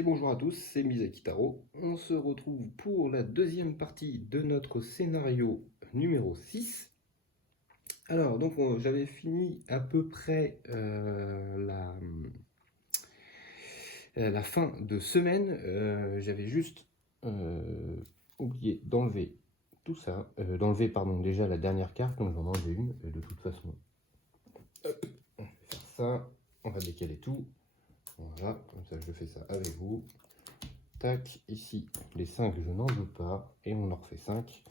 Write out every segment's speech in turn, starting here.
Et bonjour à tous, c'est Misaki Taro. On se retrouve pour la deuxième partie de notre scénario numéro 6. Alors, donc j'avais fini à peu près la fin de semaine. J'avais juste oublié d'enlever tout ça. D'enlever, pardon, déjà la dernière carte, donc j'en enlevais une. Et de toute façon, hop, on va faire ça. On va décaler tout. Voilà, comme ça je fais ça avec vous. Tac, ici, les 5, je n'en veux pas. Et on en refait 5.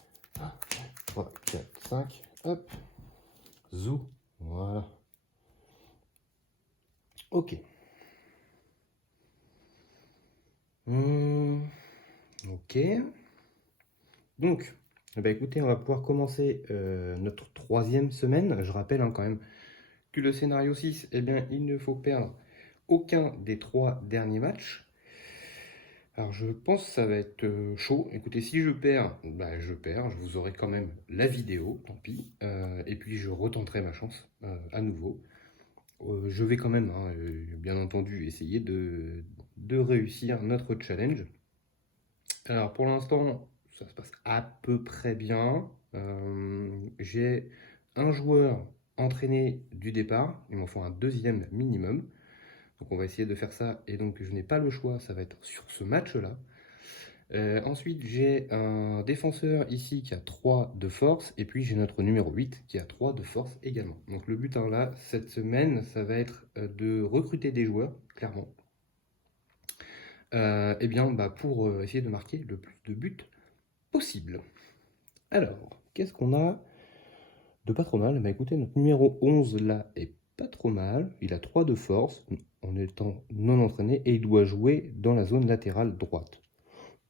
3, 4, 5. Hop. Zou. Voilà. Ok. Ok. Donc, écoutez, on va pouvoir commencer notre troisième semaine. Je rappelle quand même que le scénario 6, eh bien, il ne faut perdre aucun des 3 derniers matchs. Alors je pense que ça va être chaud. Écoutez, si je perds, je perds. Je vous aurai quand même la vidéo, tant pis. Et puis je retenterai ma chance à nouveau. Je vais quand même, bien entendu, essayer de réussir notre challenge. Alors pour l'instant, ça se passe à peu près bien. J'ai un joueur entraîné du départ. Il m'en faut un deuxième minimum. Donc on va essayer de faire ça. Et donc je n'ai pas le choix, ça va être sur ce match-là. Ensuite, j'ai un défenseur ici qui a 3 de force, et puis j'ai notre numéro 8 qui a 3 de force également. Donc le but là, cette semaine, ça va être de recruter des joueurs, clairement, pour essayer de marquer le plus de buts possible. Alors, qu'est-ce qu'on a de pas trop mal? Écoutez, notre numéro 11 là est pas trop mal. Il a 3 de force en étant non entraîné, et il doit jouer dans la zone latérale droite.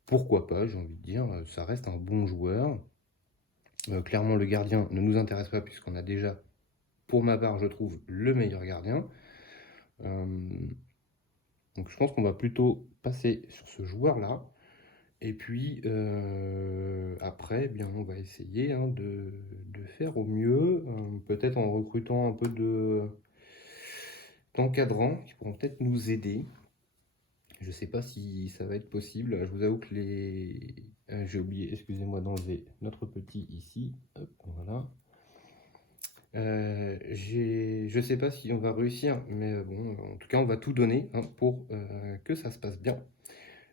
Pourquoi pas, j'ai envie de dire, ça reste un bon joueur. Clairement, le gardien ne nous intéresse pas puisqu'on a déjà, pour ma part, je trouve, le meilleur gardien. Donc je pense qu'on va plutôt passer sur ce joueur-là. Et puis après, on va essayer de faire au mieux, peut-être en recrutant un peu d'encadrants qui pourront peut-être nous aider. Je ne sais pas si ça va être possible. Je vous avoue que j'ai oublié, excusez-moi, d'enlever notre petit ici. Hop, voilà. Je ne sais pas si on va réussir, mais bon, en tout cas, on va tout donner pour que ça se passe bien.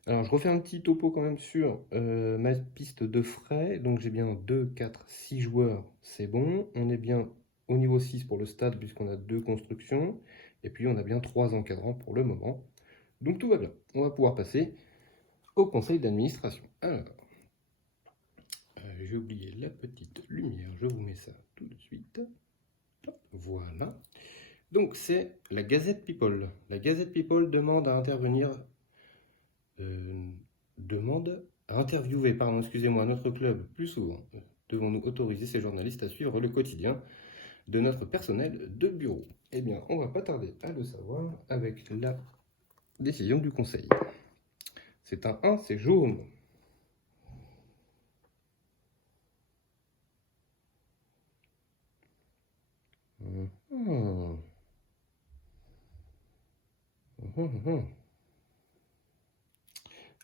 Alors, je refais un petit topo quand même sur ma piste de frais. Donc, j'ai bien 2, 4, 6 joueurs, c'est bon. On est bien au niveau 6 pour le stade, puisqu'on a 2 constructions. Et puis, on a bien 3 encadrants pour le moment. Donc, tout va bien. On va pouvoir passer au conseil d'administration. Alors, j'ai oublié la petite lumière. Je vous mets ça tout de suite. Voilà. Donc c'est la Gazette People. La Gazette People demande à intervenir, excusez-moi, notre club plus souvent. Devons-nous autoriser ces journalistes à suivre le quotidien de notre personnel de bureau? Eh bien, on va pas tarder à le savoir avec la décision du conseil. C'est un 1, c'est jaune.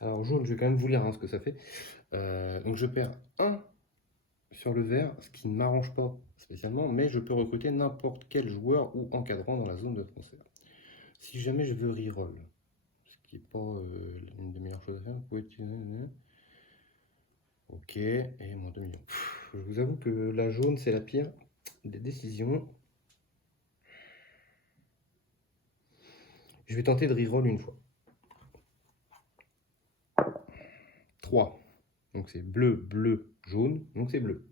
Alors jaune, je vais quand même vous lire ce que ça fait. Donc je perds 1 sur le vert, ce qui ne m'arrange pas spécialement, mais je peux recruter n'importe quel joueur ou encadrant dans la zone de transfert. Si jamais je veux reroll, ce qui n'est pas une des meilleures choses à faire, vous pouvez utiliser. Ok, et moins 2 millions. Je vous avoue que la jaune, c'est la pire des décisions. Je vais tenter de reroll une fois. 3. Donc c'est bleu, bleu, jaune, donc c'est bleu.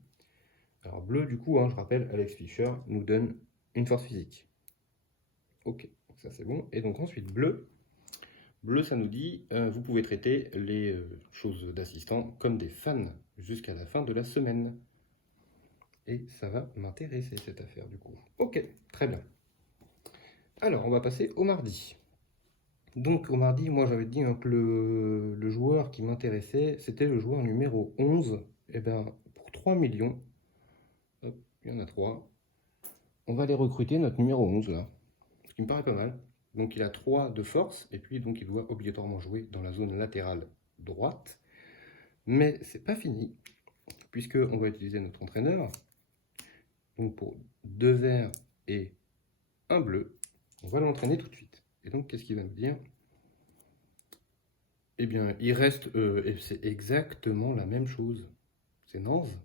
Alors bleu, du coup, je rappelle, Alex Fischer nous donne une force physique. Ok, ça c'est bon. Et donc ensuite bleu. Bleu, ça nous dit, vous pouvez traiter les choses d'assistants comme des fans jusqu'à la fin de la semaine. Et ça va m'intéresser cette affaire du coup. Ok, très bien. Alors, on va passer au mardi. Donc au mardi, moi j'avais dit que le joueur qui m'intéressait, c'était le joueur numéro 11. Et bien, pour 3 millions, hop, il y en a 3. On va aller recruter notre numéro 11 là. Ce qui me paraît pas mal. Donc il a 3 de force, et puis donc il doit obligatoirement jouer dans la zone latérale droite. Mais c'est pas fini, puisqu'on va utiliser notre entraîneur. Donc pour 2 verts et 1 bleu, on va l'entraîner tout de suite. Et donc qu'est-ce qu'il va nous dire? Eh bien, il reste, et c'est exactement la même chose. C'est naze.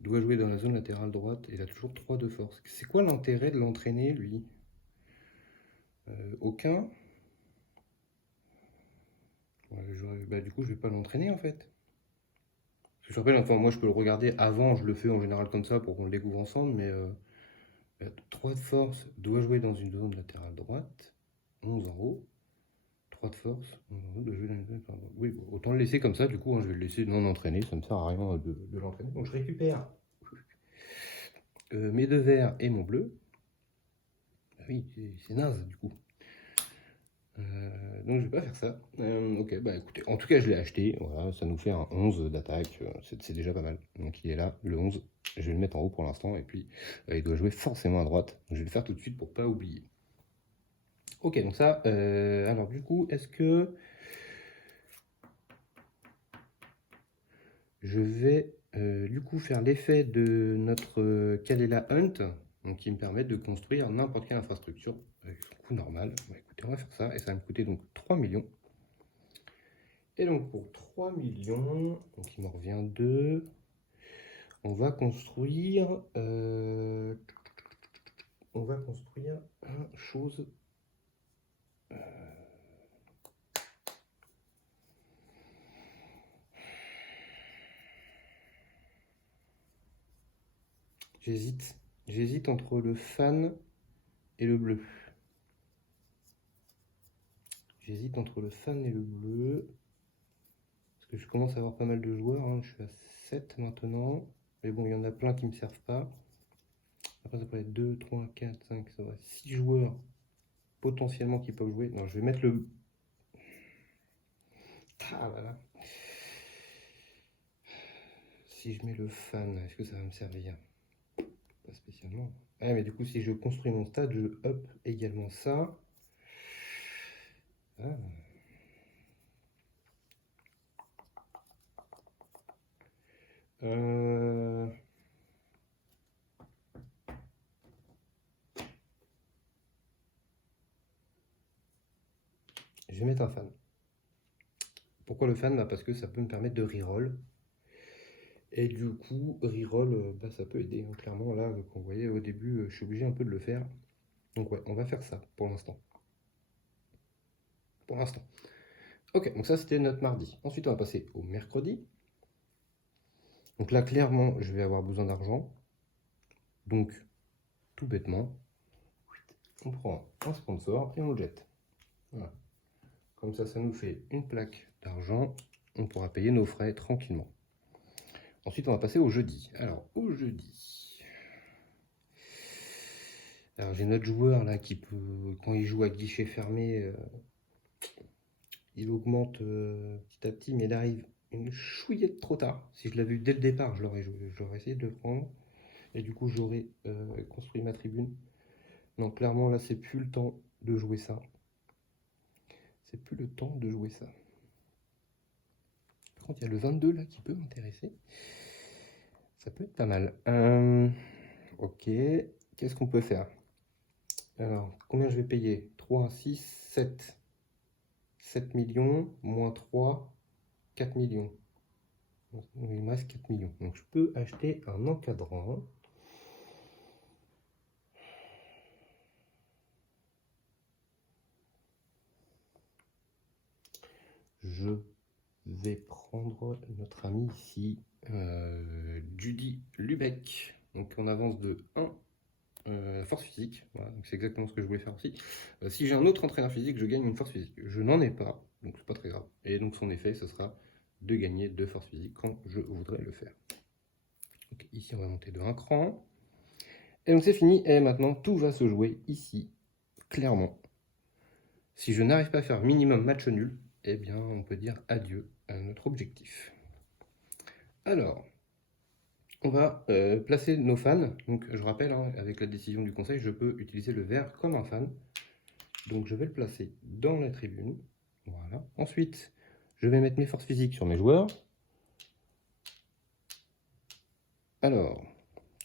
Doit jouer dans la zone latérale droite, et il a toujours 3 de force. C'est quoi l'intérêt de l'entraîner, lui? Aucun. Bah, du coup, je vais pas l'entraîner en fait. Je rappelle, enfin, moi je peux le regarder avant, je le fais en général comme ça pour qu'on le découvre ensemble, mais 3 de force doit jouer dans une zone latérale droite, 11 en haut. 3 de force, 11 en haut, doit jouer dans une zone latérale droite. Oui, bon, autant le laisser comme ça, du coup, hein, je vais le laisser non entraîné, ça ne me sert à rien de l'entraîner. Donc je récupère mes 2 verts et mon bleu. Ah oui, c'est naze du coup. Donc je vais pas faire ça. Ok, bah écoutez, en tout cas je l'ai acheté, voilà, ça nous fait un 11 d'attaque, c'est déjà pas mal. Donc il est là, le 11, je vais le mettre en haut pour l'instant, et puis il doit jouer forcément à droite. Je vais le faire tout de suite pour pas oublier. Ok, donc ça, alors du coup, est-ce que je vais du coup faire l'effet de notre Kalela Hunt, donc qui me permet de construire n'importe quelle infrastructure avec son coût normal. Bah, écoutez, on va faire ça, et ça va me coûter donc 3 millions. Et donc pour 3 millions, donc il m'en revient 2, on va construire une chose. J'hésite entre le fan et le bleu. J'hésite entre le fan et le bleu. Parce que je commence à avoir pas mal de joueurs, hein. Je suis à 7 maintenant. Mais bon, il y en a plein qui ne me servent pas. Après, ça peut être 2, 3, 4, 5, ça va. 6 joueurs potentiellement qui peuvent jouer. Non, je vais mettre le... Ah, voilà. Si je mets le fan, est-ce que ça va me servir? Pas spécialement. Ah, mais du coup, si je construis mon stade, je up également ça. Ah. Je vais mettre un fan. Pourquoi le fan? Bah parce que ça peut me permettre de reroll. Et du coup, reroll, bah, ça peut aider, hein. Clairement, là, comme vous voyez au début, je suis obligé un peu de le faire. Donc ouais, on va faire ça pour l'instant. Pour l'instant. Ok, donc ça c'était notre mardi. Ensuite, on va passer au mercredi. Donc là, clairement, je vais avoir besoin d'argent. Donc, tout bêtement, on prend un sponsor et on le jette. Voilà. Comme ça nous fait une plaque d'argent. On pourra payer nos frais tranquillement. Ensuite, on va passer au jeudi. Alors, au jeudi. Alors, j'ai notre joueur là qui peut, quand il joue à guichet fermé, il augmente petit à petit, mais il arrive une chouillette trop tard. Si je l'avais eu dès le départ, je l'aurais essayé de le prendre. Et du coup, j'aurais construit ma tribune. Non, clairement, là, c'est plus le temps de jouer ça. C'est plus le temps de jouer ça. Par contre, il y a le 22 là qui peut m'intéresser. Ça peut être pas mal. Ok, qu'est-ce qu'on peut faire? Alors, combien je vais payer? 3, 6, 7. 7 millions, moins 3, 4 millions. Il me reste 4 millions. Donc, je peux acheter un encadrant. Je vais prendre notre ami ici, Judy Lubeck. Donc, on avance de 1. Force physique, voilà, c'est exactement ce que je voulais faire aussi. Si j'ai un autre entraîneur physique, je gagne une force physique. Je n'en ai pas, donc c'est pas très grave. Et donc son effet, ce sera de gagner 2 forces physiques quand je voudrais le faire. Donc ici, on va monter de 1 cran. Et donc c'est fini, et maintenant tout va se jouer ici, clairement. Si je n'arrive pas à faire minimum match nul, eh bien on peut dire adieu à notre objectif. Alors, On va placer nos fans. Donc je rappelle, hein, avec la décision du conseil, je peux utiliser le vert comme un fan. Donc je vais le placer dans la tribune. Voilà. Ensuite, je vais mettre mes forces physiques sur mes joueurs. Alors,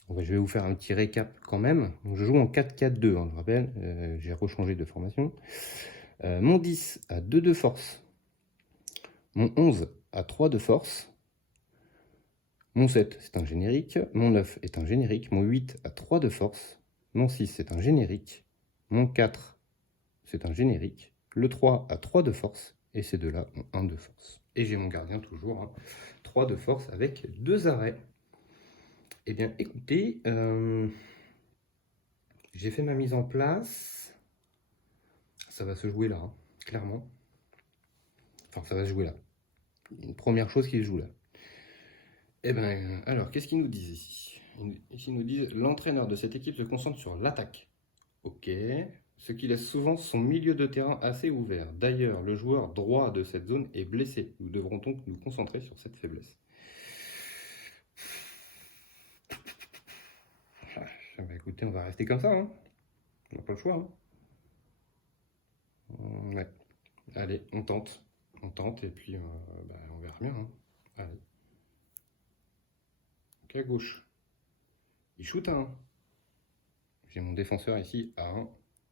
je vais vous faire un petit récap quand même. Donc, je joue en 4-4-2, hein, je rappelle. J'ai rechangé de formation. Mon 10 a 2 de force. Mon 11 a 3 de force. Mon 7, c'est un générique. Mon 9 est un générique. Mon 8 a 3 de force. Mon 6, c'est un générique. Mon 4, c'est un générique. Le 3 a 3 de force. Et ces deux-là ont 1 de force. Et j'ai mon gardien toujours, hein, 3 de force avec 2 arrêts. Eh bien, écoutez, j'ai fait ma mise en place. Ça va se jouer là, hein, clairement. Enfin, ça va se jouer là. Une première chose qui se joue là. Eh bien, alors, qu'est-ce qu'ils nous disent ici? Ici, ils nous disent l'entraîneur de cette équipe se concentre sur l'attaque. Ok. Ce qui laisse souvent son milieu de terrain assez ouvert. D'ailleurs, le joueur droit de cette zone est blessé. Nous devrons donc nous concentrer sur cette faiblesse. Bah, écoutez, on va rester comme ça, hein. On n'a pas le choix, hein. Ouais. Allez, on tente. On tente et puis bah, on verra bien, hein. Allez. Ok, à gauche. Il shoot à 1. J'ai mon défenseur ici à 1.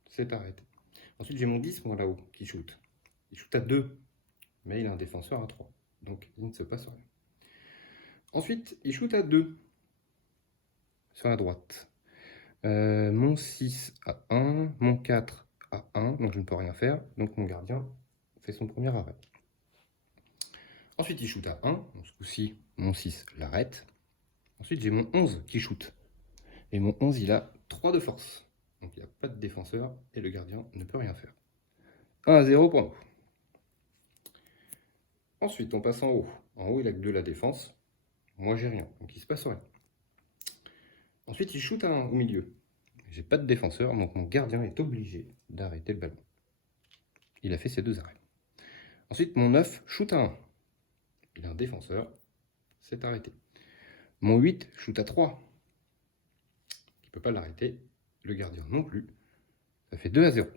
C'est arrêté. Ensuite, j'ai mon 10, moi, là-haut, qui shoot. Il shoot à 2, mais il a un défenseur à 3. Donc, il ne se passe rien. Ensuite, il shoot à 2, sur la droite. Mon 6 à 1, mon 4 à 1, donc je ne peux rien faire. Donc, mon gardien fait son premier arrêt. Ensuite, il shoot à 1. Donc, ce coup-ci, mon 6 l'arrête. Ensuite, j'ai mon 11 qui shoot. Et mon 11, il a 3 de force. Donc, il n'y a pas de défenseur et le gardien ne peut rien faire. 1-0 pour nous. Ensuite, on passe en haut. En haut, il a que de la défense. Moi, j'ai rien. Donc, il se passe rien. Ensuite, il shoot à 1 au milieu. J'ai pas de défenseur, donc mon gardien est obligé d'arrêter le ballon. Il a fait ses 2 arrêts. Ensuite, mon 9 shoot à 1. Il a un défenseur. C'est arrêté. Mon 8 shoot à 3. Il ne peut pas l'arrêter. Le gardien non plus. Ça fait 2-0.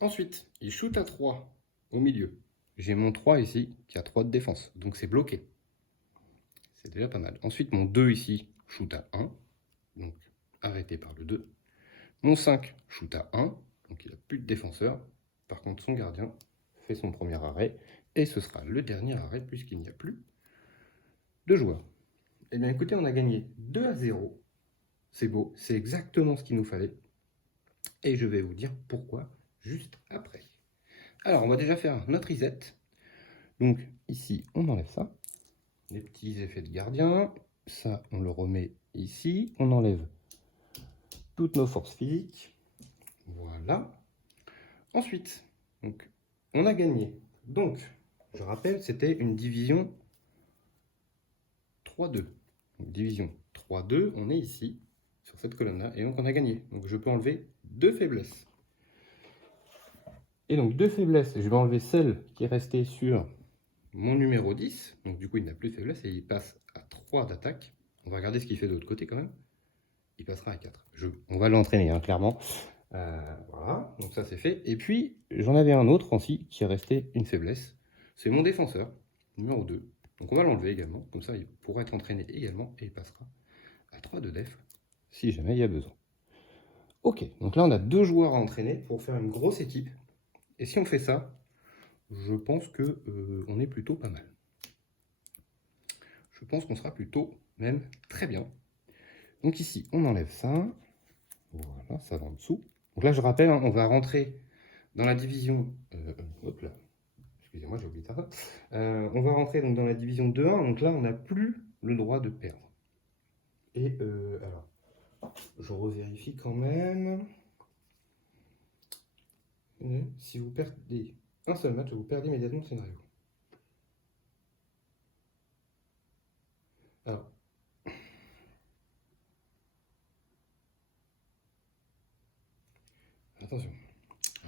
Ensuite, il shoot à 3 au milieu. J'ai mon 3 ici qui a 3 de défense. Donc c'est bloqué. C'est déjà pas mal. Ensuite, mon 2 ici shoot à 1. Donc arrêté par le 2. Mon 5 shoot à 1. Donc il n'a plus de défenseur. Par contre, son gardien fait son premier arrêt. Et ce sera le dernier arrêt puisqu'il n'y a plus de joueurs. Eh bien écoutez, on a gagné 2-0. C'est beau, c'est exactement ce qu'il nous fallait. Et je vais vous dire pourquoi juste après. Alors, on va déjà faire notre reset. Donc ici, on enlève ça. Les petits effets de gardien. Ça, on le remet ici. On enlève toutes nos forces physiques. Voilà. Ensuite, donc, on a gagné. Donc, je rappelle, c'était une division 3-2. Donc, division 3-2, on est ici, sur cette colonne-là, et donc on a gagné. Donc je peux enlever 2 faiblesses. Et donc 2 faiblesses, je vais enlever celle qui est restée sur mon numéro 10. Donc du coup, il n'a plus de faiblesse et il passe à 3 d'attaque. On va regarder ce qu'il fait de l'autre côté quand même. Il passera à 4. On va l'entraîner, hein, clairement. Voilà, donc ça c'est fait. Et puis, j'en avais un autre aussi qui est resté une faiblesse. C'est mon défenseur, numéro 2. Donc on va l'enlever également. Comme ça, il pourra être entraîné également et il passera à 3 de def si jamais il y a besoin. Ok, donc là on a 2 joueurs à entraîner pour faire une grosse équipe. Et si on fait ça, je pense que on est plutôt pas mal. Je pense qu'on sera plutôt même très bien. Donc ici, on enlève ça. Voilà, ça va en dessous. Donc là, je rappelle, hein, on va rentrer dans la division... hop là, excusez-moi, j'ai oublié ça. On va rentrer donc dans la division 2-1. Donc là, on n'a plus le droit de perdre. Et alors, je revérifie quand même. Si vous perdez un seul match, vous perdez immédiatement le scénario. Alors, attention.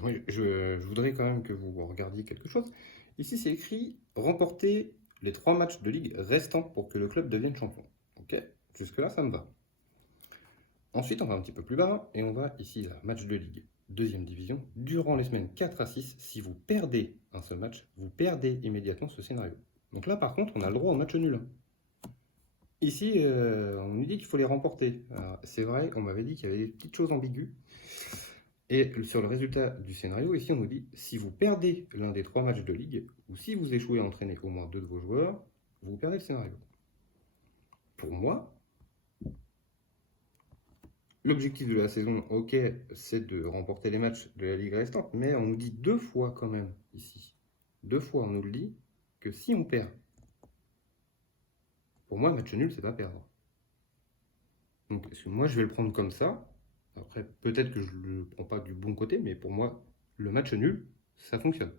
Oui, je voudrais quand même que vous regardiez quelque chose. Ici, c'est écrit remporter les 3 matchs de ligue restants pour que le club devienne champion. Ok, jusque-là, ça me va. Ensuite, on va un petit peu plus bas et on va ici, là, match de ligue, deuxième division. Durant les semaines 4 à 6, si vous perdez un seul match, vous perdez immédiatement ce scénario. Donc là, par contre, on a le droit au match nul. Ici, on nous dit qu'il faut les remporter. C'est vrai, on m'avait dit qu'il y avait des petites choses ambiguës. Et sur le résultat du scénario, ici, on nous dit si vous perdez l'un des 3 matchs de ligue, ou si vous échouez à entraîner au moins 2 de vos joueurs, vous perdez le scénario. Pour moi, l'objectif de la saison, ok, c'est de remporter les matchs de la ligue restante, mais on nous dit 2 fois quand même, ici. 2 fois, on nous le dit, que si on perd, pour moi, match nul, c'est pas perdre. Donc, moi, je vais le prendre comme ça. Après, peut-être que je ne le prends pas du bon côté, mais pour moi, le match nul, ça fonctionne.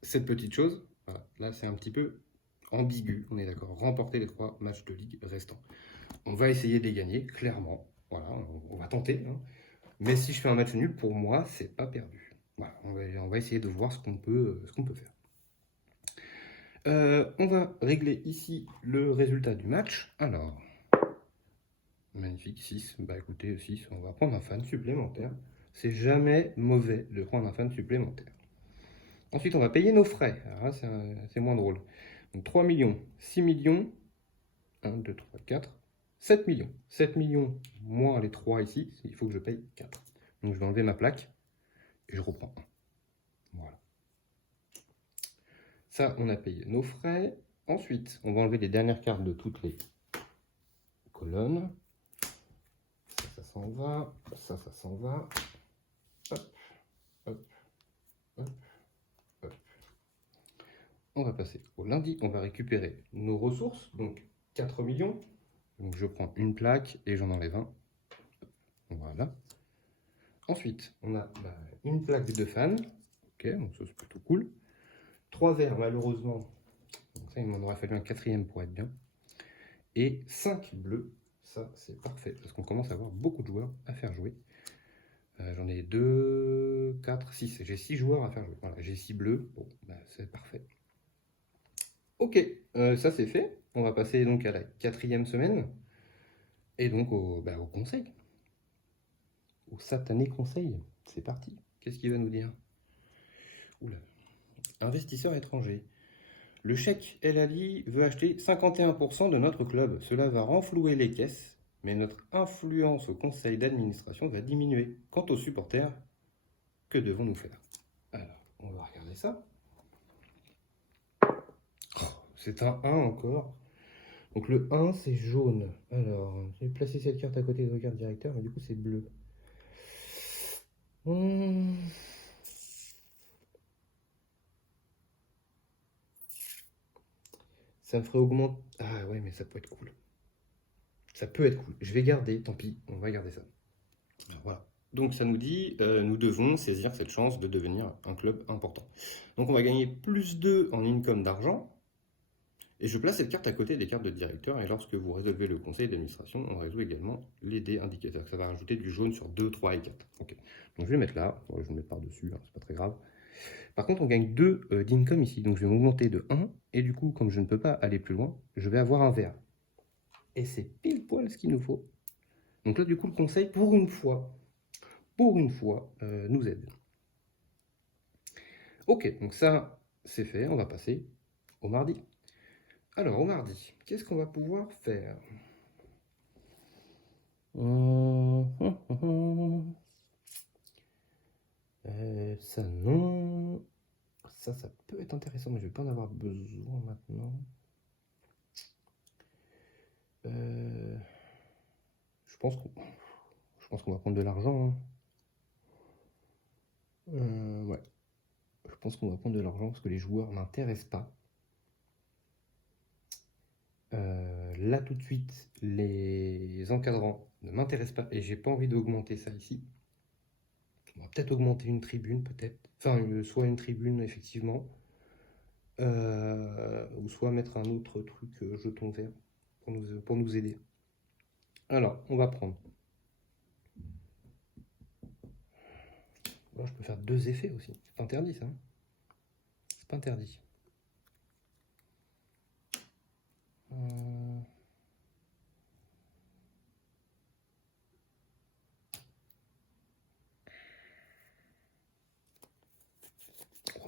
Cette petite chose, voilà, là, c'est un petit peu ambigu, on est d'accord. Remporter les 3 matchs de ligue restants. On va essayer de les gagner, clairement. Voilà, on va tenter. Hein. Mais si je fais un match nul, pour moi, c'est pas perdu. Voilà, on va essayer de voir ce qu'on peut faire. On va régler ici le résultat du match. Alors, magnifique, 6. Bah écoutez, 6, on va prendre un fan supplémentaire. C'est jamais mauvais de prendre un fan supplémentaire. Ensuite, on va payer nos frais. Alors là, c'est moins drôle. Donc 3 millions, 6 millions, 1, 2, 3, 4, 7 millions. 7 millions moins les 3 ici, il faut que je paye 4. Donc je vais enlever ma plaque et je reprends 1. Voilà. Ça, on a payé nos frais. Ensuite, on va enlever les dernières cartes de toutes les colonnes. Ça s'en va. Ça s'en va. Hop, hop, hop, hop. On va passer au lundi. On va récupérer nos ressources. Donc, 4 millions. Donc, je prends une plaque et j'en enlève un. Voilà. Ensuite, on a une plaque de fans. Ok, donc ça c'est plutôt cool. 3 verres, malheureusement. Donc ça, il m'en aurait fallu un 4e pour être bien. Et 5 bleus. Ça, c'est parfait, parce qu'on commence à avoir beaucoup de joueurs à faire jouer. J'en ai 2, 4, 6. J'ai 6 joueurs à faire jouer. Voilà, j'ai 6 bleus. Bon, c'est parfait. Ok, ça c'est fait. On va passer donc à la 4e semaine. Et donc au conseil. Au satané conseil. C'est parti. Qu'est-ce qu'il va nous dire? Oula. Investisseur étranger. Le Cheikh El Ali veut acheter 51% de notre club. Cela va renflouer les caisses, mais notre influence au conseil d'administration va diminuer. Quant aux supporters, que devons-nous faire? Alors, on va regarder ça. Oh, c'est un 1 encore. Donc le 1, c'est jaune. Alors, je vais placer cette carte à côté de la carte directeur, mais du coup, c'est bleu. Ça me ferait augmenter... Ah ouais, mais ça peut être cool. Ça peut être cool. Je vais garder, tant pis, on va garder ça. Alors, voilà. Donc ça nous dit, nous devons saisir cette chance de devenir un club important. Donc on va gagner plus 2 en income d'argent. Et je place cette carte à côté des cartes de directeur. Et lorsque vous résolvez le conseil d'administration, on résout également les dés indicateurs. Ça va rajouter du jaune sur 2, 3 et 4. Okay. Donc je vais le mettre là. Je vais le mettre par-dessus, hein, c'est pas très grave. Par contre, on gagne 2 d'income ici. Donc je vais m'augmenter de 1. Et du coup, comme je ne peux pas aller plus loin, je vais avoir un vert. Et c'est pile poil ce qu'il nous faut. Donc là, du coup, le conseil, pour une fois, nous aide. Ok, donc ça, c'est fait. On va passer au mardi. Alors, au mardi, qu'est-ce qu'on va pouvoir faire? Ça, non. Ça peut être intéressant, mais je vais pas en avoir besoin maintenant. Je pense qu'on va prendre de l'argent. Hein. Ouais. Je pense qu'on va prendre de l'argent parce que les joueurs m'intéressent pas. Là tout de suite, les encadrants ne m'intéressent pas et j'ai pas envie d'augmenter ça ici. On va peut-être augmenter une tribune, peut-être. Enfin, soit une tribune, effectivement. Ou soit mettre un autre truc jeton vert pour nous aider. Alors, on va prendre. Bon, je peux faire 2 effets aussi. C'est pas interdit, ça. C'est pas interdit. Oh,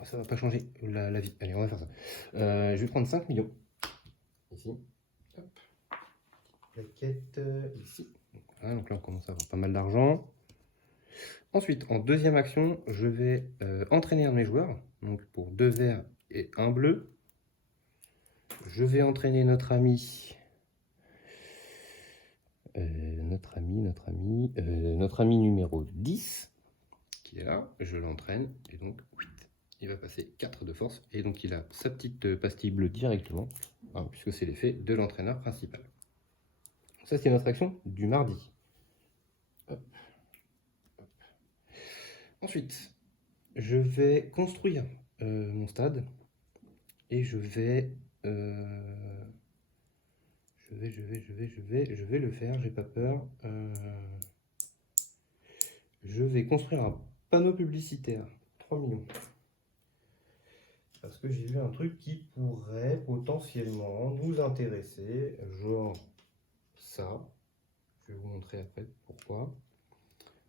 ça va pas changer la vie. Allez, on va faire ça. Je vais prendre 5 millions. Ici. Hop. Plaquette ici. Voilà, donc là, on commence à avoir pas mal d'argent. Ensuite, en deuxième action, je vais entraîner un de mes joueurs. Donc pour 2 verts et 1 bleu. Je vais entraîner notre ami. Notre ami numéro 10, qui est là. Je l'entraîne. Et donc, il va passer 4 de force. Et donc, il a sa petite pastille bleue directement. Hein, puisque c'est l'effet de l'entraîneur principal. Ça, c'est notre action du mardi. Hop. Hop. Ensuite, je vais construire mon stade et je vais le faire, j'ai pas peur. Je vais construire un panneau publicitaire, 3 millions. Parce que j'ai vu un truc qui pourrait potentiellement nous intéresser, genre ça. Je vais vous montrer après pourquoi.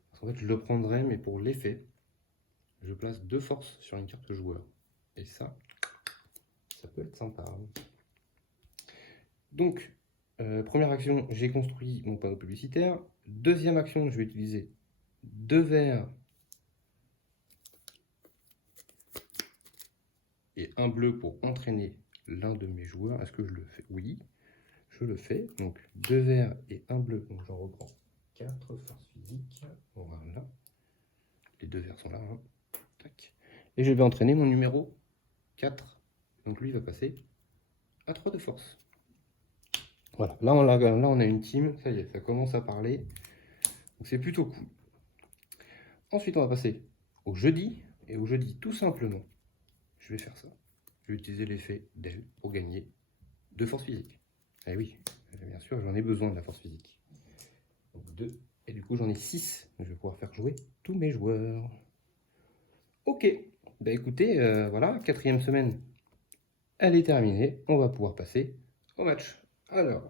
Parce qu'en fait, je le prendrai, mais pour l'effet, je place 2 forces sur une carte joueur. Et ça peut être sympa. Donc, première action, j'ai construit mon panneau publicitaire. Deuxième action, je vais utiliser 2 verts et 1 bleu pour entraîner l'un de mes joueurs. Est-ce que je le fais? Oui, je le fais. Donc, 2 verts et 1 bleu. Donc, j'en reprends 4 forces physiques. Voilà. Les 2 verts sont là. Hein. Tac. Et je vais entraîner mon numéro 4. Donc, lui, il va passer à 3 de force. Voilà, là on a une team, ça y est, ça commence à parler. Donc c'est plutôt cool. Ensuite, on va passer au jeudi. Et au jeudi, tout simplement, je vais faire ça. Je vais utiliser l'effet d'aile pour gagner 2 forces physiques. Eh oui, bien sûr, j'en ai besoin de la force physique. Donc 2. Et du coup, j'en ai 6. Je vais pouvoir faire jouer tous mes joueurs. Ok. Bah écoutez, voilà, 4e semaine, elle est terminée. On va pouvoir passer au match. Alors...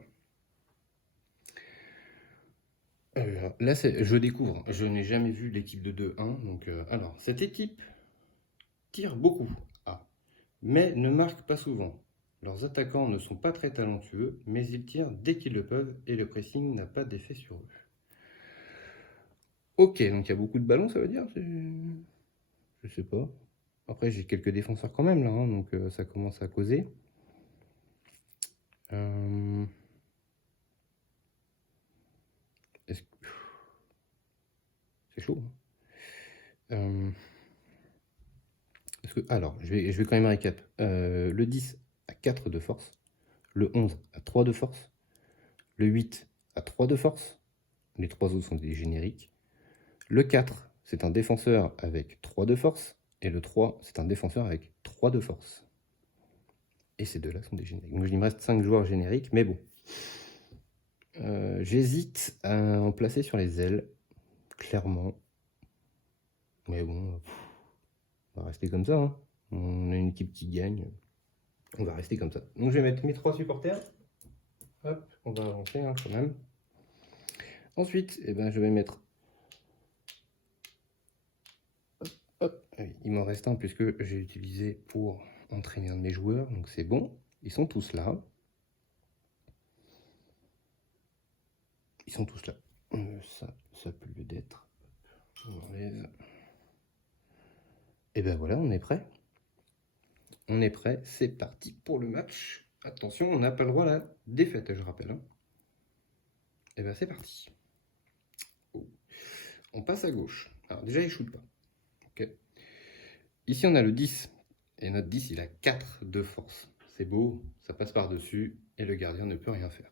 là, je découvre. Je n'ai jamais vu l'équipe de 2-1. Donc, alors, cette équipe tire beaucoup, mais ne marque pas souvent. Leurs attaquants ne sont pas très talentueux, mais ils tirent dès qu'ils le peuvent et le pressing n'a pas d'effet sur eux. Ok, donc il y a beaucoup de ballons, ça veut dire? Je sais pas. Après, j'ai quelques défenseurs quand même là, hein, donc ça commence à causer. C'est chaud. Alors, je vais quand même récap. Le 10 a 4 de force. Le 11 a 3 de force. Le 8 a 3 de force. Les 3 autres sont des génériques. Le 4, c'est un défenseur avec 3 de force. Et le 3, c'est un défenseur avec 3 de force. Et ces deux-là sont des génériques. Donc il me reste 5 joueurs génériques, mais bon. J'hésite à en placer sur les ailes, clairement. Mais bon, on va rester comme ça. Hein. On a une équipe qui gagne. On va rester comme ça. Donc je vais mettre mes 3 supporters. Hop, on va avancer hein, quand même. Ensuite, eh ben, je vais mettre... Hop, il m'en reste un puisque j'ai utilisé pour entraîner un de mes joueurs. Donc c'est bon. Ils sont tous là. Ils sont tous là. Ça peut lieu d'être. On enlève. Et ben voilà, on est prêt. On est prêt. C'est parti pour le match. Attention, on n'a pas le droit à la défaite, je rappelle. Hein. Et ben c'est parti. Oh. On passe à gauche. Alors déjà, il ne shoot pas. Okay. Ici, on a le 10. Et notre 10, il a 4 de force. C'est beau, ça passe par-dessus. Et le gardien ne peut rien faire.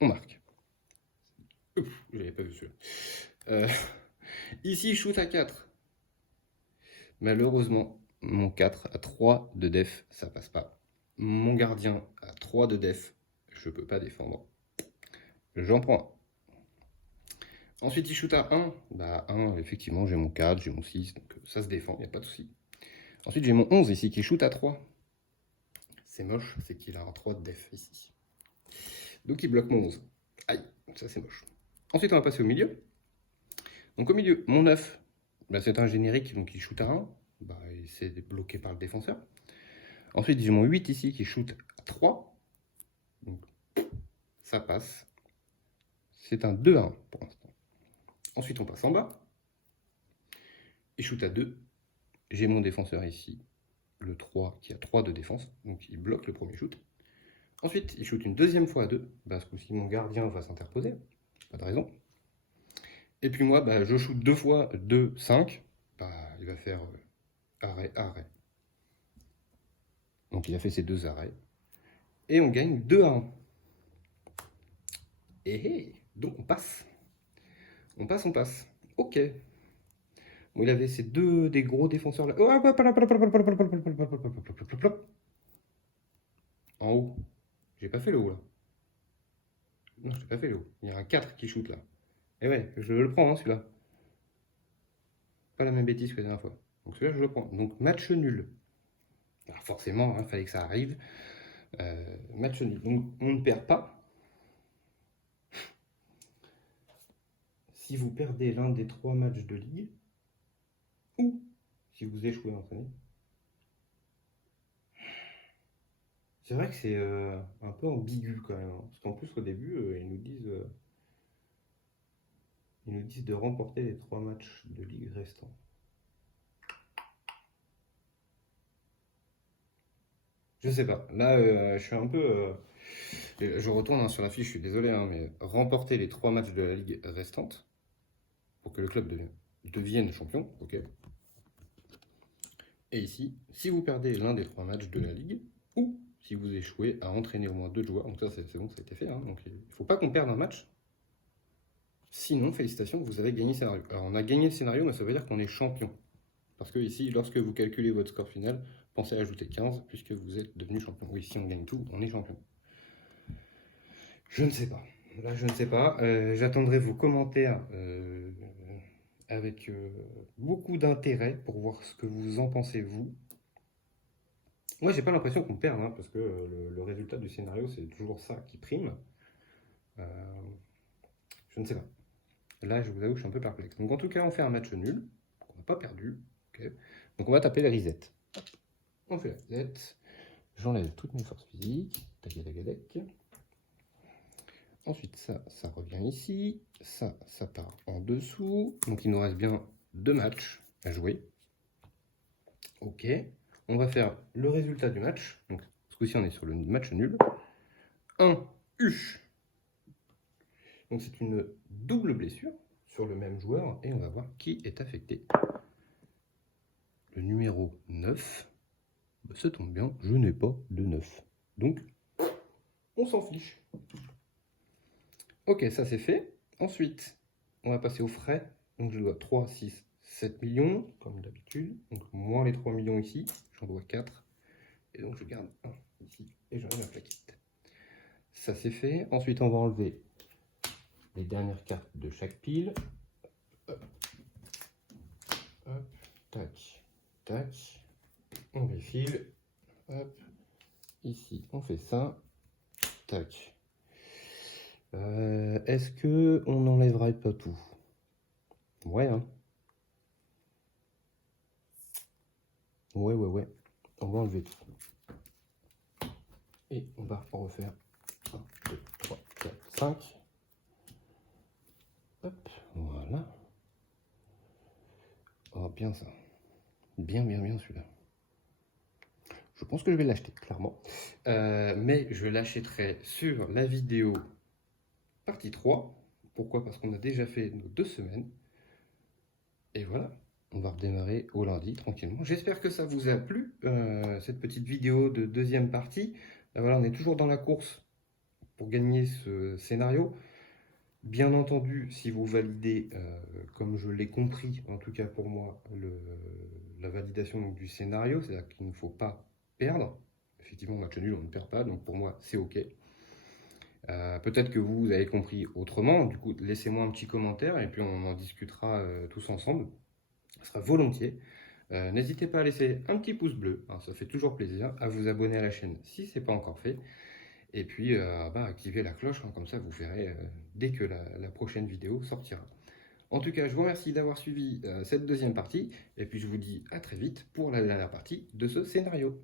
On marque. Ouf, je n'avais pas vu celui-là. Ici, shoot à 4. Malheureusement, mon 4 a 3 de def, ça passe pas. Mon gardien a 3 de def, je peux pas défendre. J'en prends un. Ensuite, il shoot à 1. Bah, 1, effectivement, j'ai mon 4, j'ai mon 6, donc ça se défend, il n'y a pas de souci. Ensuite, j'ai mon 11 ici qui shoot à 3. C'est moche, c'est qu'il a un 3 de def ici. Donc il bloque mon 11. Aïe, ça c'est moche. Ensuite, on va passer au milieu. Donc au milieu, mon 9, bah, c'est un générique, donc il shoot à 1. Bah, c'est bloqué par le défenseur. Ensuite, j'ai mon 8 ici qui shoot à 3. Donc ça passe. C'est un 2 à 1 pour l'instant. Ensuite, on passe en bas. Il shoot à 2. J'ai mon défenseur ici, le 3, qui a 3 de défense. Donc il bloque le premier shoot. Ensuite, il shoot une deuxième fois à 2, parce que si mon gardien va s'interposer, pas de raison. Et puis moi, bah, je shoot 2 fois 2, 5. Bah, il va faire arrêt, arrêt. Donc il a fait ses 2 arrêts. Et on gagne 2 à 1. Et donc on passe. On passe, on passe. Ok. Bon, il avait ces deux des gros défenseurs là. En haut. J'ai pas fait le haut là. Non, j'ai pas fait le haut. Il y a un 4 qui shoot là. Et ouais, je le prends, hein, celui-là. Pas la même bêtise que la dernière fois. Donc celui-là, je le prends. Donc match nul. Alors forcément, il fallait que ça arrive. Match nul. Donc on ne perd pas. Si vous perdez l'un des 3 matchs de ligue, ou si vous échouez en année. C'est vrai que c'est un peu ambigu quand même, hein. Parce qu'en plus au début, ils nous disent de remporter les 3 matchs de ligue restants. Je sais pas. Là, je suis un peu. Je retourne, hein, sur la fiche, je suis désolé, hein, mais remporter les 3 matchs de la ligue restante pour que le club devienne champion, ok. Et ici, si vous perdez l'un des 3 matchs de la ligue, ou si vous échouez à entraîner au moins 2 joueurs, donc ça c'est bon, ça a été fait, hein, donc il ne faut pas qu'on perde un match. Sinon, félicitations, vous avez gagné le scénario. Alors on a gagné le scénario, mais ça veut dire qu'on est champion. Parce que ici, lorsque vous calculez votre score final, pensez à ajouter 15, puisque vous êtes devenu champion. Oui, si on gagne tout, on est champion. Je ne sais pas. Là, je ne sais pas. J'attendrai vos commentaires avec beaucoup d'intérêt pour voir ce que vous en pensez, vous. Moi, j'ai pas l'impression qu'on perd, hein, parce que le résultat du scénario, c'est toujours ça qui prime. Euh, je ne sais pas. Là, je vous avoue que je suis un peu perplexe. Donc, en tout cas, on fait un match nul. On n'a pas perdu. Okay. Donc, on va taper le reset. On fait la reset. J'enlève toutes mes forces physiques. Tac. Ensuite, ça revient ici. Ça part en dessous. Donc, il nous reste bien 2 matchs à jouer. Ok. On va faire le résultat du match. Donc, ce coup-ci, on est sur le match nul. 1 U. Donc, c'est une double blessure sur le même joueur. Et on va voir qui est affecté. Le numéro 9. Bah, ça tombe bien, je n'ai pas de 9. Donc, on s'en fiche. Ok, ça c'est fait. Ensuite, on va passer aux frais. Donc, je dois 3, 6, 7 millions, comme d'habitude. Donc, moins les 3 millions ici, j'en dois 4. Et donc, je garde 1 ici et j'enlève la plaquette. Ça c'est fait. Ensuite, on va enlever les dernières cartes de chaque pile. Hop, hop, tac, tac. On les file. Hop. Ici, on fait ça. Tac. Est-ce que on n'enlèverait pas tout? Ouais, hein. Ouais. On va enlever tout. Et on va refaire 1, 2, 3, 4, 5. Hop, voilà. Oh, bien ça. Bien celui-là. Je pense que je vais l'acheter, clairement. Mais je l'achèterai sur la vidéo partie 3. Pourquoi? Parce qu'on a déjà fait nos 2 semaines. Et voilà. On va redémarrer au lundi, tranquillement. J'espère que ça vous a plu, cette petite vidéo de deuxième partie. Voilà, on est toujours dans la course pour gagner ce scénario. Bien entendu, si vous validez, comme je l'ai compris, en tout cas pour moi, la validation donc, du scénario, c'est-à-dire qu'il ne faut pas perdre. Effectivement, match nul, on ne perd pas, donc pour moi, c'est OK. Peut-être que vous avez compris autrement. Du coup, laissez-moi un petit commentaire et puis on en discutera tous ensemble. Ça sera volontiers. N'hésitez pas à laisser un petit pouce bleu, hein, ça fait toujours plaisir, à vous abonner à la chaîne si ce n'est pas encore fait. Et puis, activez la cloche, hein, comme ça vous verrez dès que la prochaine vidéo sortira. En tout cas, je vous remercie d'avoir suivi cette deuxième partie, et puis je vous dis à très vite pour la dernière partie de ce scénario.